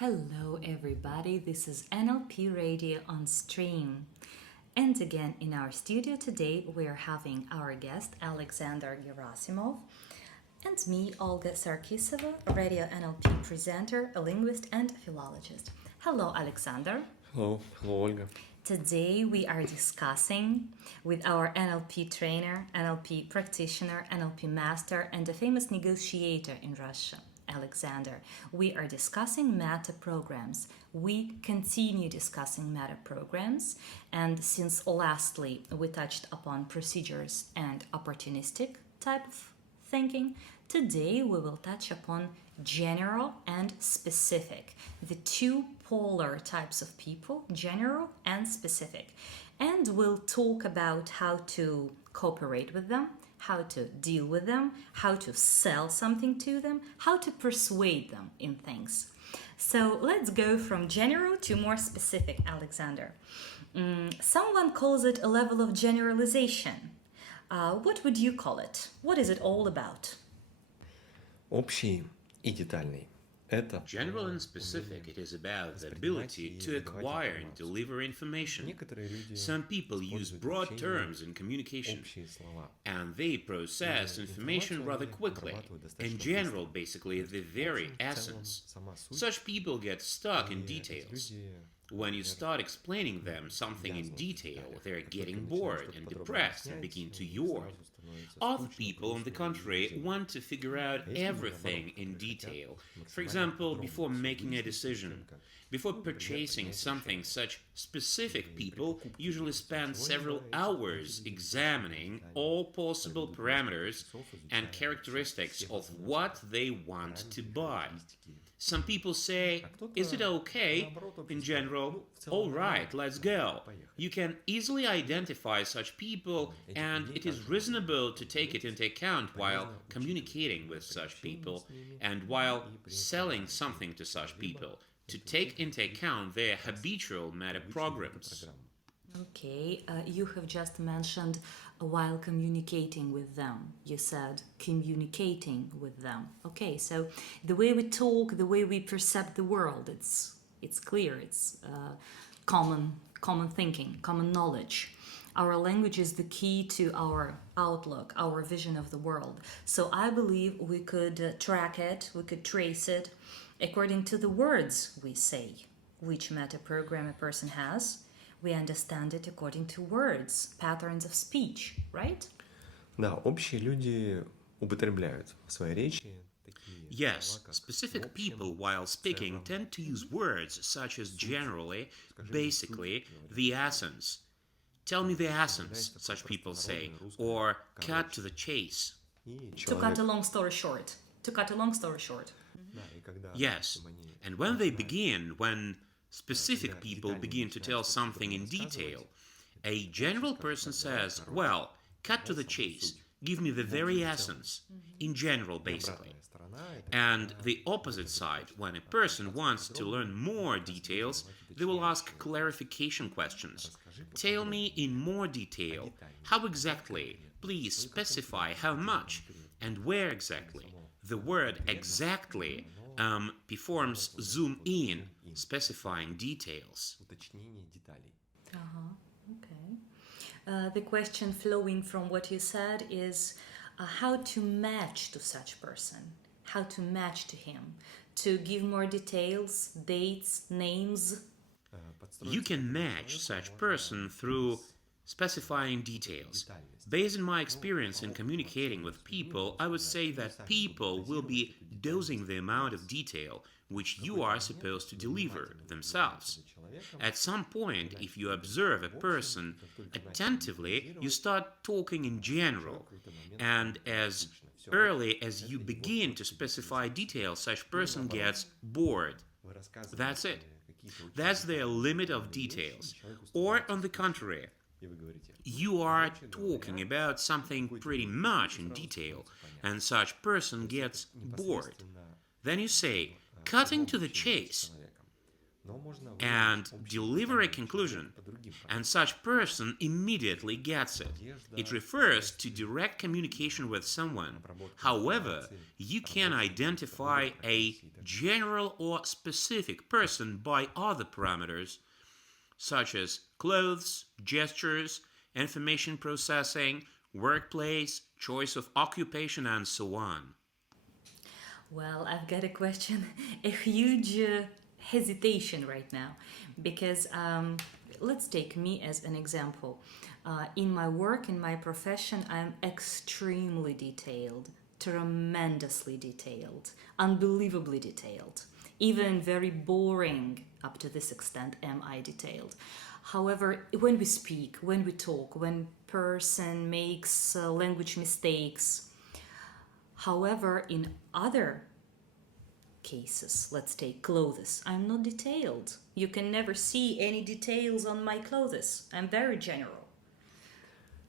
Hello, everybody. This is NLP Radio on Stream. And again, in our studio today, we're having our guest, Alexander Gerasimov, and me, Olga Sarkisova, a radio NLP presenter, a linguist, and a philologist. Hello, Alexander. Hello, Olga. Today, we are discussing with our NLP trainer, NLP practitioner, NLP master, and a famous negotiator in Russia, Alexander. We are discussing metaprograms. We continue discussing metaprograms, and since lastly we touched upon procedures and opportunistic type of thinking, today we will touch upon general and specific, the two polar types of people, general and specific. And we'll talk about how to cooperate with them, how to deal with them, how to sell something to them, how to persuade them in things. So let's go from general to more specific, Alexander. Someone calls it a level of generalization. What would you call it? What is it all about? Общий и детальный. Это General and specific, it is about the ability to acquire and deliver information. Some people use broad terms in communication, общие слова. and they process information rather quickly. In general, basically, the very essence. Such people get stuck in details. When you start explaining them something in detail, they're getting bored and depressed and begin to yawn. Other people, on the contrary, want to figure out everything in detail. For example, before making a decision. Before purchasing something, such specific people usually spend several hours examining all possible parameters and characteristics of what they want to buy. Some people say, is it okay? In general, all right, let's go. You can easily identify such people, and it is reasonable to take it into account while communicating with such people and while selling something to such people, to take into account their habitual metaprograms. Okay, you have just mentioned while communicating with them. You said communicating with them. Okay, so the way we talk, the way we perceive the world, it's clear. It's common thinking, common knowledge. Our language is the key to our outlook, our vision of the world. So I believe we could track it, we could trace it according to the words we say. Which metaprogram a person has, we understand it according to words, patterns of speech, right? Да, общие люди употребляют в своей речи такие Yes, слова, как specific в общем, people, while speaking, tend to use words such as generally, basically, the essence. Tell me the essence, such people say, or cut to the chase. и To человек. cut a long story short. To cut a long story short. Да, и когда, Yes, допустим, они and when specific people begin to tell something in detail, a general person says, well, cut to the chase, give me the very essence, in general, basically. обратная сторона, это And the opposite side, when a person wants to learn more details, they will ask clarification questions. Tell me in more detail, how exactly, please specify how much, and where exactly. The word exactly performs zoom in, specifying details. уточнение деталей. Okay. The question flowing from what you said is how to match to such person, how to match to him, to give more details, dates, names. You can match such person through specifying details. Based on my experience in communicating with people, I would say that people will be dosing the amount of detail which you are supposed to deliver themselves. At some point, if you observe a person attentively, you start talking in general, and as early as you begin to specify details, such person gets bored. Вы рассказываете That's it. какие-то очень That's their limit of details. Or, on the contrary, и вы говорите, you are talking about something pretty much in detail, and such person gets bored. Then you say, cutting to the chase. and deliver a conclusion, and such person immediately gets it. It refers to direct communication with someone. However, you can identify a general or specific person by other parameters, such as clothes, gestures, information processing, workplace, choice of occupation, and so on. Well, I've got a question, a huge hesitation right now, because let's take me as an example. In my work, in my profession, I'm extremely detailed, tremendously detailed, unbelievably detailed, even very boring up to this extent am I detailed. However, when we speak, when we talk, when person makes language mistakes, however, in other cases, let's take clothes, I'm not detailed. You can never see any details on my clothes. I'm very general.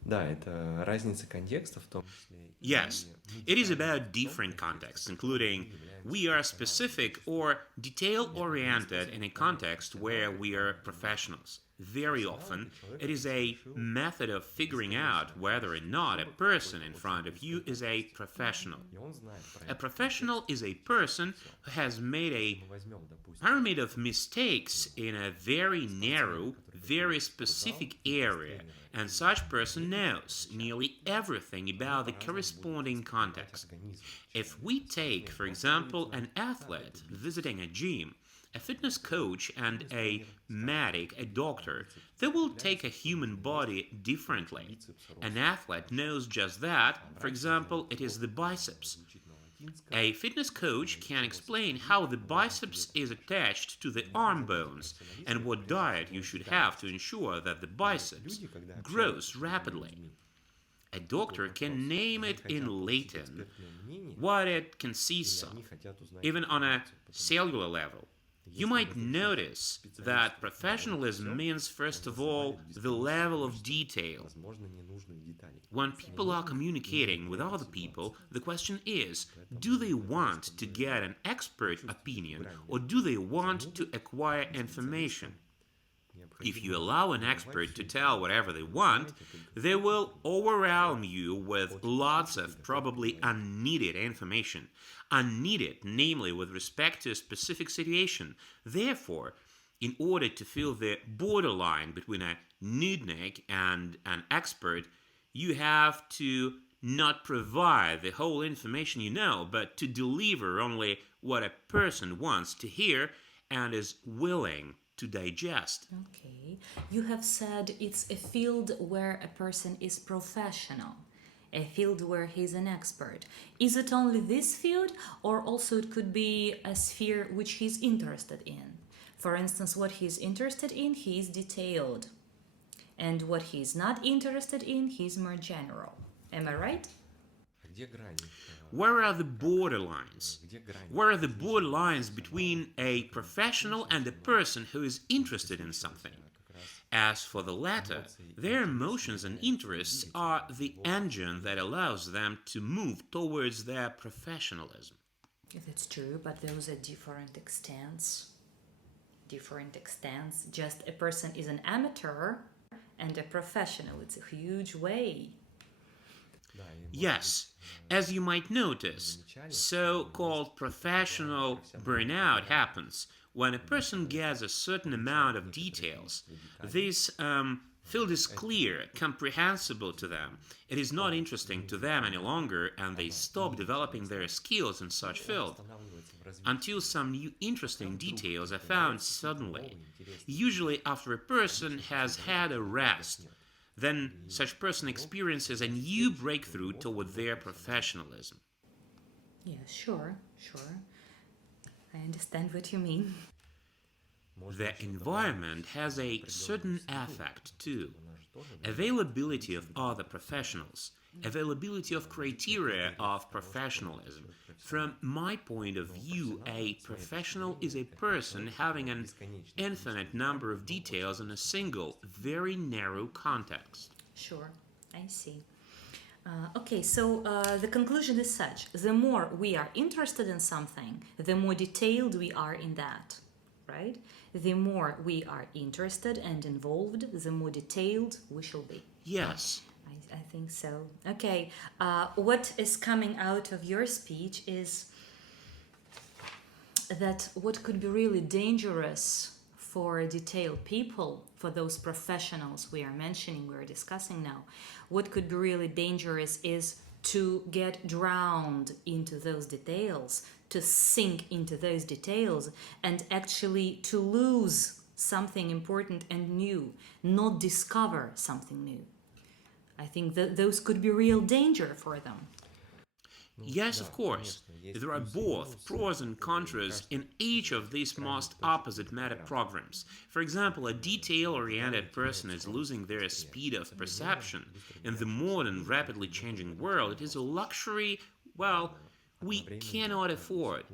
Да, это разница контекста в том числе. Yes, it is about different contexts, including we are specific or detail-oriented in a context where we are professionals. Very often, it is a method of figuring out whether or not a person in front of you is a professional. A professional is a person who has made a pyramid of mistakes in a very narrow, very specific area, and such person knows nearly everything about the corresponding context. If we take, for example, an athlete visiting a gym, a fitness coach and a medic, a doctor, they will take a human body differently. An athlete knows just that. For example, it is the biceps. A fitness coach can explain how the biceps is attached to the arm bones and what diet you should have to ensure that the biceps grows rapidly. A doctor can name it in Latin what it consists of, even on a cellular level. You might notice that professionalism means, first of all, the level of detail. When people are communicating with other people, the question is, do they want to get an expert opinion or do they want to acquire information? If you allow an expert to tell whatever they want, they will overwhelm you with lots of probably unneeded information. Unneeded, namely with respect to a specific situation. Therefore, in order to fill the borderline between a nudnik and an expert, you have to not provide the whole information you know, but to deliver only what a person wants to hear and is willing to digest. Okay. You have said it's a field where a person is professional, a field where he's an expert. Is it only this field, or also it could be a sphere which he's interested in? For instance, what he's interested in, he's detailed. And what he's not interested in, he's more general. Am I right? Where are the borderlines? Where are the borderlines between a professional and a person who is interested in something? As for the latter, their emotions and interests are the engine that allows them to move towards their professionalism. That's true, but those are different extents. Different extents. Just a person is an amateur and a professional. It's a huge way. Yes, as you might notice, so-called professional burnout happens when a person gets a certain amount of details. This field is clear, comprehensible to them. It is not interesting to them any longer, and they stop developing their skills in such field until some new interesting details are found suddenly, usually after a person has had a rest. Then such person experiences a new breakthrough toward their professionalism. Yeah, sure. I understand what you mean. The environment has a certain effect too. Availability of other professionals, availability of criteria of professionalism. From my point of view, a professional is a person having an infinite number of details in a single, very narrow context. Sure, I see. Okay, so the conclusion is such. The more we are interested in something, the more detailed we are in that. right? The more we are interested and involved, the more detailed we shall be. Yes. I think so. Okay, what is coming out of your speech is that what could be really dangerous for detailed people, for those professionals we are mentioning, we are discussing now, what could be really dangerous is to get drowned into those details, to sink into those details, and actually to lose something important and new, not discover something new. I think that those could be real danger for them. Yes, of course. There are both pros and contras in each of these most opposite metaprograms. For example, a detail-oriented person is losing their speed of perception. In the modern, rapidly changing world, it is a luxury, well, we cannot afford.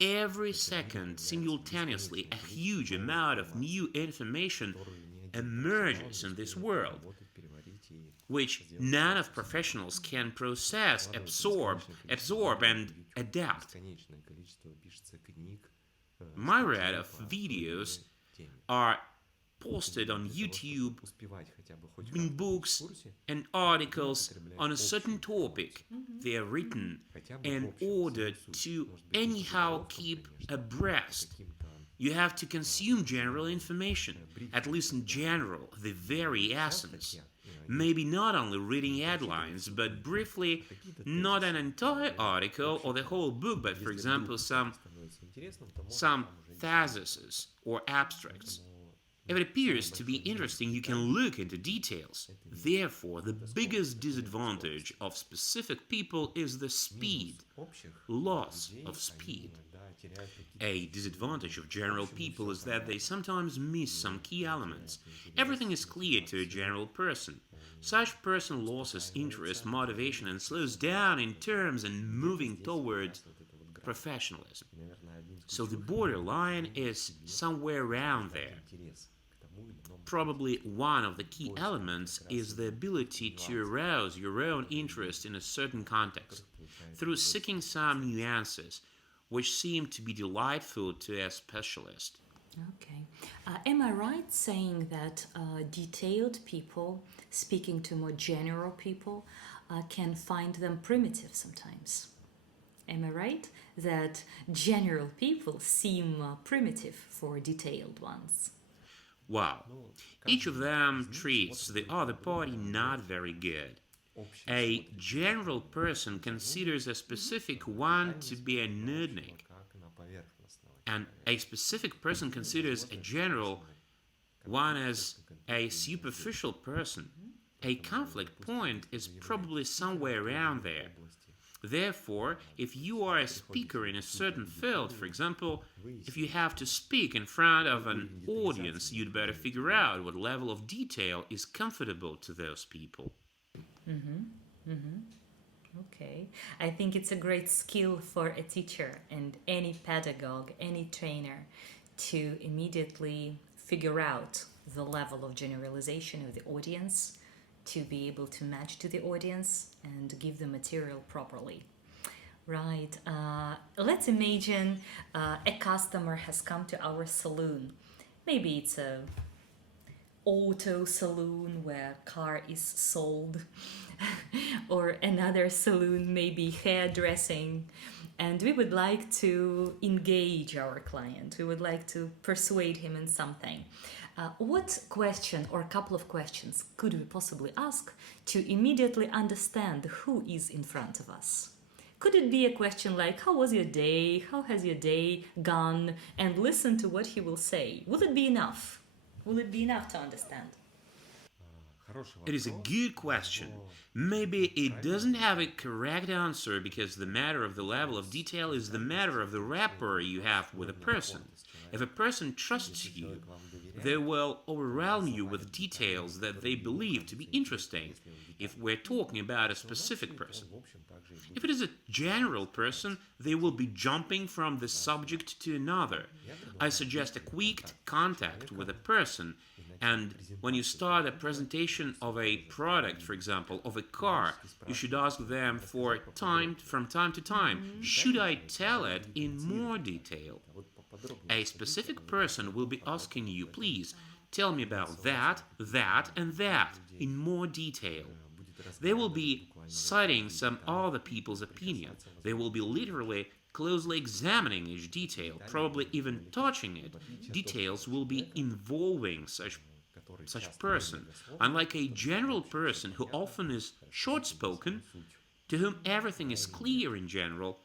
Every second, simultaneously, a huge amount of new information emerges in this world, which none of professionals can process, absorb and adapt. Myriad of videos are posted on YouTube, in books and articles on a certain topic. They are written in order to anyhow keep abreast. You have to consume general information, at least in general, the very essence. Maybe not only reading headlines, but briefly, not an entire article or the whole book, but for example some theses or abstracts. If it appears to be interesting, you can look into details. Therefore, the biggest disadvantage of specific people is the speed, loss of speed. A disadvantage of general people is that they sometimes miss some key elements. Everything is clear to a general person. Such person loses interest, motivation, and slows down in terms and moving towards professionalism. So the borderline is somewhere around there. Probably one of the key elements is the ability to arouse your own interest in a certain context through seeking some nuances which seem to be delightful to a specialist. Okay. Am I right saying that detailed people, speaking to more general people, can find them primitive sometimes? Am I right that general people seem primitive for detailed ones? Wow. Each of them treats the other party not very good. A general person considers a specific one to be a nudnik, and a specific person considers a general one as a superficial person. A conflict point is probably somewhere around there. Therefore, if you are a speaker in a certain field, for example, if you have to speak in front of an audience, you'd better figure out what level of detail is comfortable to those people. Okay. I think it's a great skill for a teacher and any pedagogue, any trainer, to immediately figure out the level of generalization of the audience, to be able to match to the audience and give the material properly. Right. Let's imagine a customer has come to our saloon. Maybe it's a auto saloon where car is sold, or another saloon, maybe hairdressing, and we would like to engage our client. We would like to persuade him in something. What question or a couple of questions could we possibly ask to immediately understand who is in front of us? Could it be a question like, how was your day? How has your day gone? And listen to what he will say. Will it be enough? Will it be enough to understand? It is a good question. Maybe it doesn't have a correct answer because the matter of the level of detail is the matter of the rapport you have with a person. If a person trusts you, they will overwhelm you with details that they believe to be interesting, if we're talking about a specific person. If it is a general person, they will be jumping from the subject to another. I suggest a quick contact with a person, and when you start a presentation of a product, for example, of a car, you should ask them from time to time, should I tell it in more detail? A specific person will be asking you, please, tell me about that, that, and that in more detail. They will be citing some other people's opinion. They will be literally closely examining each detail, probably even touching it. Details will be involving such person, unlike a general person who often is short-spoken, to whom everything is clear in general.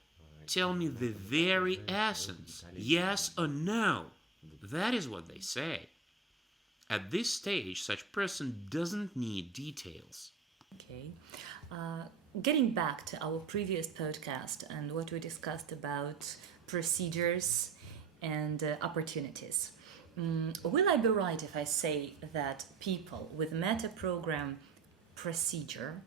Tell me the very essence, yes or no. That is what they say. At this stage, such person doesn't need details. Okay. Getting back to our previous podcast and what we discussed about procedures and opportunities. Will I be right if I say that people with metaprogram procedure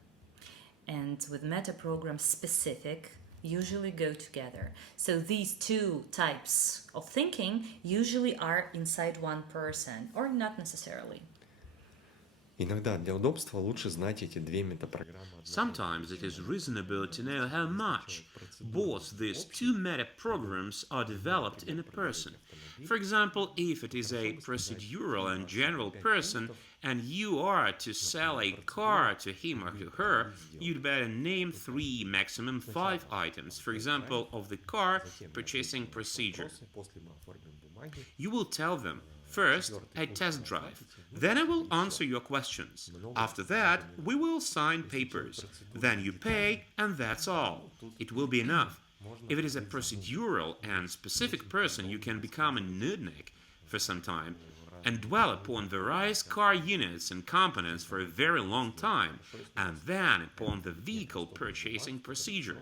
and with metaprogram specific usually go together? So these two types of thinking usually are inside one person, or not necessarily. Иногда для удобства лучше знать эти две метапрограммы. Sometimes it is reasonable to know how much both these two metaprograms are developed in a person. For example, if it is a procedural and general person and you are to sell a car to him or to her, you'd better name 3, maximum 5 items, for example, of the car purchasing procedure. You will tell them, first, a test drive. Then I will answer your questions. After that, we will sign papers. Then you pay, and that's all. It will be enough. If it is a procedural and specific person, you can become a nudnik for some time and dwell upon various car units and components for a very long time, and then upon the vehicle purchasing procedure.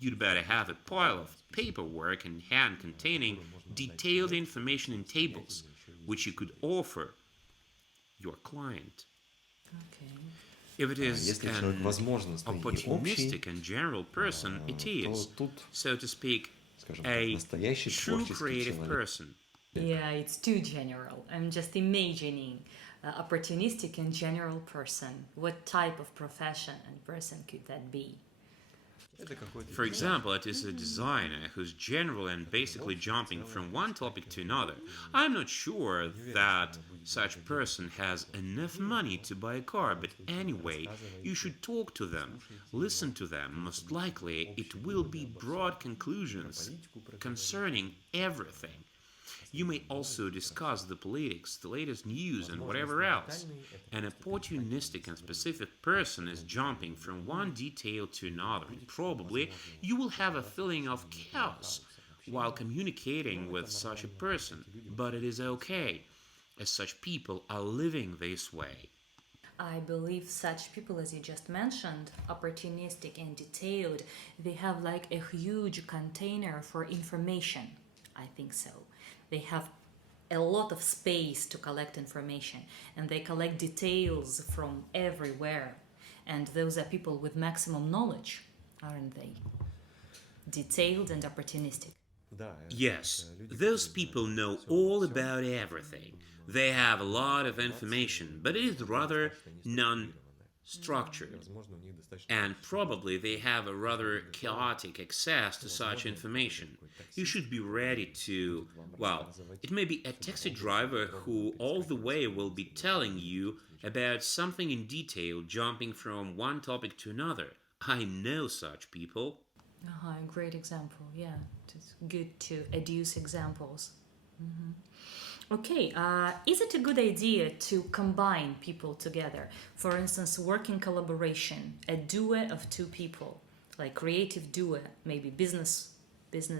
You'd better have a pile of paperwork in hand containing detailed information in tables, which you could offer your client. Okay. If it is Если an человек возможностный и общий, opportunistic and general person, it is, тут, so to speak, скажем так, a настоящий true творческий creative человек. person. Yeah, it's too general. I'm just imagining opportunistic and general person. What type of profession and person could that be? For example, it is a designer who's general and basically jumping from one topic to another. I'm not sure that such person has enough money to buy a car, but anyway, you should talk to them, listen to them. Most likely, it will be broad conclusions concerning everything. You may also discuss the politics, the latest news, and whatever else. An opportunistic and specific person is jumping from one detail to another, and probably you will have a feeling of chaos while communicating with such a person. But it is okay, as such people are living this way. I believe such people, as you just mentioned, opportunistic and detailed, they have like a huge container for information. I think so. They have a lot of space to collect information, and they collect details from everywhere. And those are people with maximum knowledge, aren't they? Detailed and opportunistic. Yes, those people know all about everything. They have a lot of information, but it is rather non-structured. And probably they have a rather chaotic access to such information. You should be ready to, well, it may be a taxi driver who all the way will be telling you about something in detail, jumping from one topic to another. I know such people. Great example, yeah. It's good to adduce examples. Okay, is it a good idea to combine people together? For instance, working collaboration, a duo of two people, like creative duo, maybe business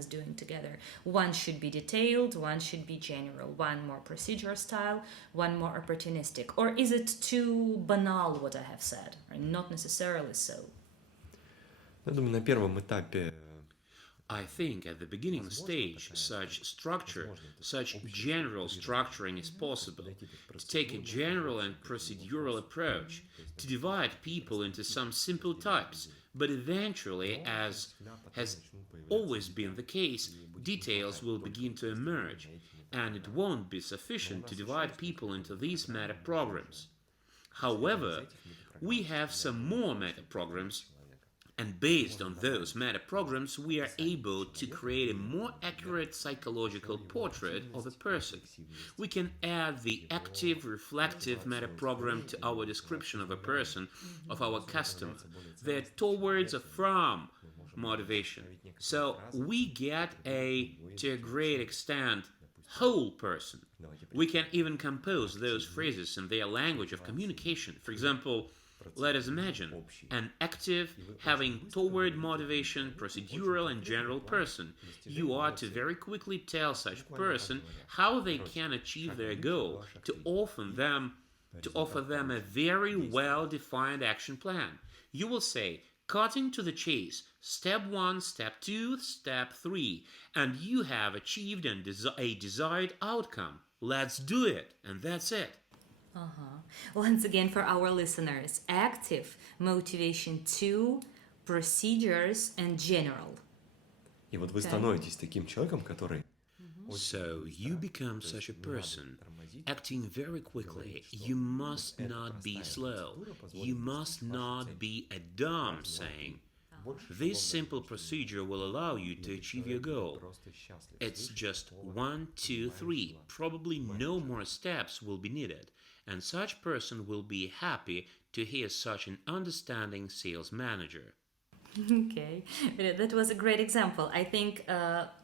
doing together. One should be detailed, one should be general, one more procedure style, one more opportunistic. Or is it too banal what I have said? Or not necessarily so. Я думаю, на первом этапе I think at the beginning stage, such structure, such general structuring is possible. To take a general and procedural approach, to divide people into some simple types, but eventually, as has always been the case, details will begin to emerge, and it won't be sufficient to divide people into these metaprograms. However, we have some more metaprograms And based on those metaprograms, we are able to create a more accurate psychological portrait of a person. We can add the active, reflective metaprogram to our description of a person, of our customer, their towards or from motivation. So we get to a great extent, whole person. We can even compose those phrases in their language of communication. For example, let us imagine an active, having toward motivation, procedural and general person. You ought to very quickly tell such person how they can achieve their goal, to offer them a very well-defined action plan. You will say, cutting to the chase, step 1, step 2, step 3, and you have achieved a desired outcome. Let's do it, and that's it. Once again, for our listeners, active, motivation 2, procedures, and general. И вот вы становитесь таким человеком, который So you become such a person, acting very quickly. You must not be slow. You must not be a dumb saying. This simple procedure will allow you to achieve your goal. It's just 1, 2, 3. Probably no more steps will be needed, and such person will be happy to hear such an understanding sales manager. Okay, that was a great example. I think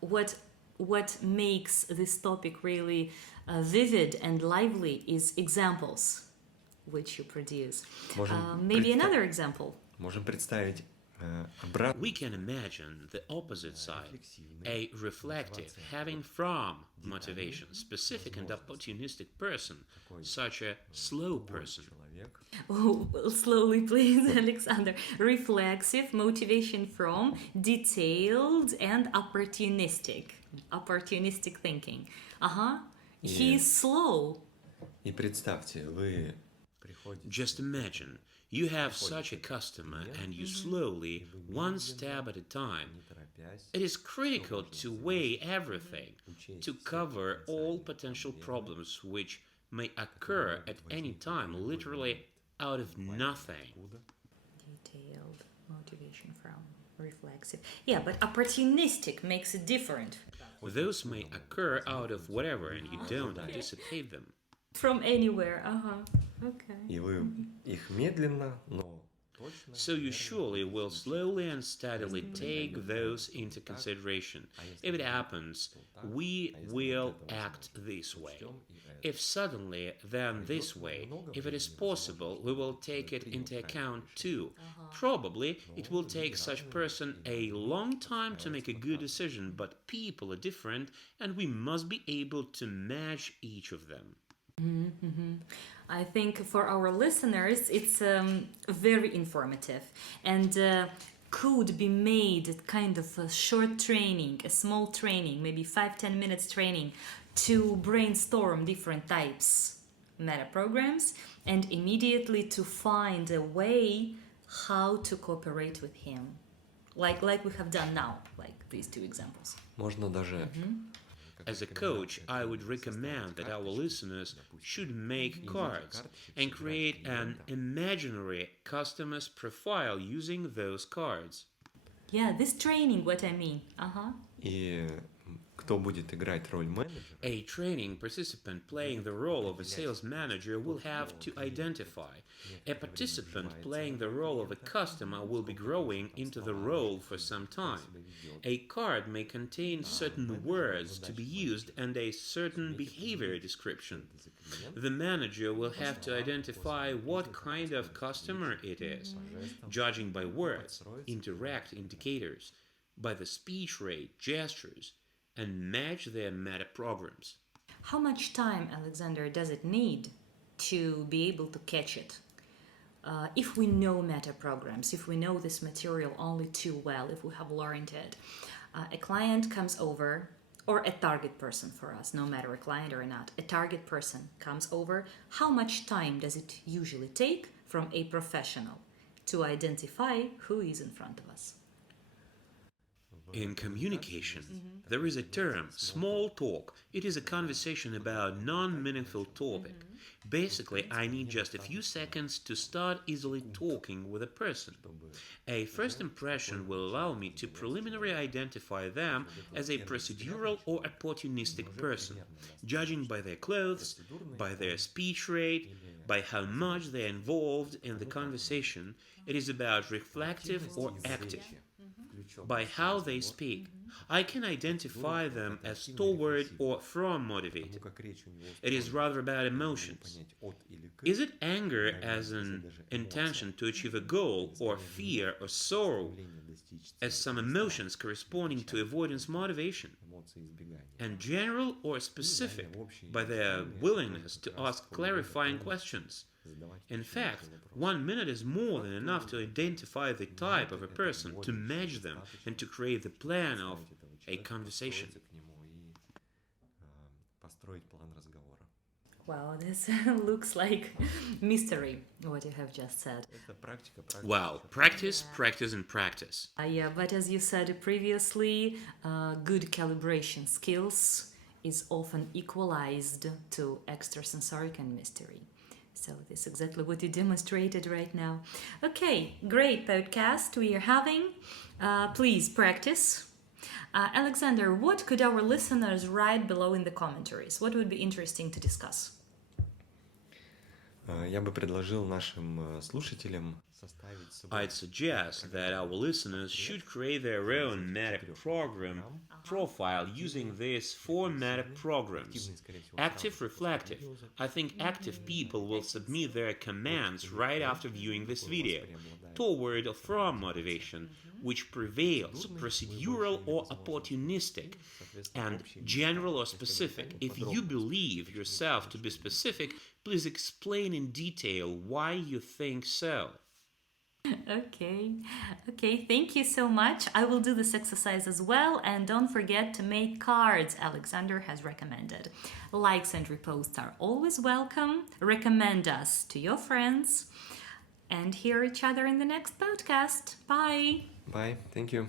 what makes this topic really vivid and lively is examples which you produce. Maybe another example. можем представить обратно. We can imagine the opposite side, a reflective, having from motivation, specific and opportunistic person, such a slow person. Oh, slowly, please, Alexander. Reflexive, motivation from, detailed, and opportunistic. Opportunistic thinking. He's slow. И представьте, вы приходите. Just imagine, you have such a customer and you slowly, one step at a time. It is critical to weigh everything, to cover all potential problems which may occur at any time, literally out of nothing. Detailed, motivation from, reflexive. Yeah, but opportunistic makes it different. Those may occur out of whatever and you don't anticipate them. From anywhere, okay. И вы их медленно, но точно. So you surely will slowly and steadily take those into consideration. If it happens, we will act this way. If suddenly, then this way. If it is possible, we will take it into account too. Probably it will take such person a long time to make a good decision, but people are different and we must be able to match each of them. I think for our listeners, it's very informative and could be made kind of a short training, a small training, maybe 5-10 minutes training to brainstorm different types metaprograms and immediately to find a way how to cooperate with him, like we have done now, like these two examples. Можно даже As a coach, I would recommend that our listeners should make cards and create an imaginary customer's profile using those cards. Yeah, this training, what I mean. и кто будет играть роль менеджера. A training participant playing the role of a sales manager will have to identify. A participant playing the role of a customer will be growing into the role for some time. A card may contain certain words to be used and a certain behavior description. The manager will have to identify what kind of customer it is, judging by words, interact indicators, by the speech rate, gestures, and match their metaprograms. How much time, Alexander, does it need to be able to catch it? If we know metaprograms, if we know this material only too well, if we have learned it, a client comes over, or a target person for us, no matter a client or not, a target person comes over, how much time does it usually take from a professional to identify who is in front of us? In communication, There is a term, small talk. It is a conversation about non-meaningful topic. Basically, I need just a few seconds to start easily talking with a person. A first impression will allow me to preliminarily identify them as a procedural or opportunistic person, judging by their clothes, by their speech rate, by how much they are involved in the conversation. It is about reflective or active. By how they speak, I can identify them as toward or from motivated. It is rather about emotions. Is it anger as an intention to achieve a goal, or fear or sorrow as some emotions corresponding to avoidance motivation? And general or specific by their willingness to ask clarifying questions. In fact, 1 minute is more than enough to identify the type of a person, to match them, and to create the plan of a conversation. Wow, this looks like mystery, what you have just said. Wow, practice, practice, and practice. Yeah, but as you said previously, good calibration skills is often equalized to extrasensoric and mystery. So this is exactly what you demonstrated right now. Okay, great podcast we are having. Please practice. Alexander, what could our listeners write below in the commentaries? What would be interesting to discuss? Я бы предложил нашим слушателям I'd suggest that our listeners should create their own Metaprogram profile using these 4 Metaprograms. Active, reflective. I think active people will submit their commands right after viewing this video. Toward or from motivation, which prevails, procedural or opportunistic, and general or specific. If you believe yourself to be specific, please explain in detail why you think so. Okay, thank you so much. I will do this exercise as well, and don't forget to make cards Alexander has recommended. Likes and reposts are always welcome. Recommend us to your friends, and hear each other in the next podcast. Bye. Bye, thank you.